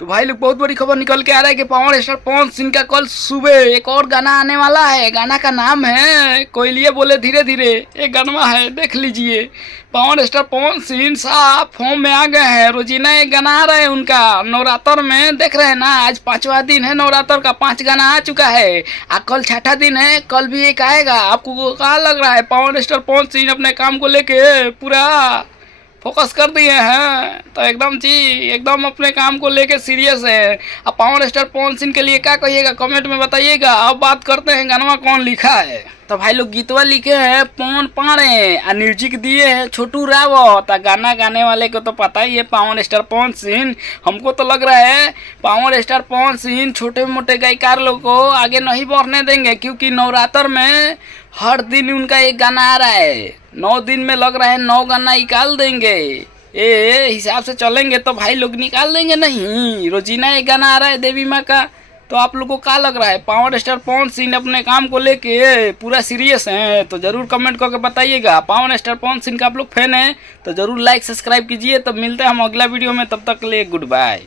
तो भाई लोग बहुत बड़ी खबर निकल के आ रहा है कि पावर स्टार पवन सिंह का कल सुबह एक और गाना आने वाला है। गाना का नाम है कोयलिए बोले धीरे धीरे। एक गाना है, देख लीजिए। पावर स्टार पवन सिंह साहब फॉर्म में आ गए हैं। रोजीना एक गाना आ रहा है उनका नवरात्र में, देख रहे हैं ना। आज 5वां दिन है नवरात्र का, 5 गाना आ चुका है। कल 6ठा दिन है, कल भी एक आएगा। आपको क्या लग रहा है? पावर स्टार पवन सिंह अपने काम को लेके पूरा फोकस कर दिए हैं, तो एकदम जी एकदम अपने काम को लेके सीरियस है। अब पावर स्टार पवन सिंह के लिए क्या कहिएगा कमेंट में बताइएगा। अब बात करते हैं गाना कौन लिखा है। तो भाई लोग गीतवा लिखे हैं पवन पाड़े और म्यूजिक दिए हैं छोटू रावत। गाना गाने वाले को तो पता ही है पावर स्टार पवन सिंह। हमको तो लग रहा है पावर स्टार पवन सिंह छोटे मोटे गायकार लोग को आगे नहीं बढ़ने देंगे, क्योंकि नवरात्र में हर दिन उनका एक गाना आ रहा है। 9 दिन में लग रहा है 9 गाना निकाल देंगे। ए हिसाब से चलेंगे तो भाई लोग निकाल देंगे नहीं। रोजीना एक गाना आ रहा है देवी माँ का। तो आप लोगों को क्या लग रहा है? पावर स्टार पवन सिंह अपने काम को लेके पूरा सीरियस हैं? तो जरूर कमेंट करके बताइएगा। पावर स्टार पवन सिंह का आप लोग फैन हैं तो जरूर लाइक सब्सक्राइब कीजिए। तब मिलते हैं हम अगला वीडियो में, तब तक के लिए गुड बाय।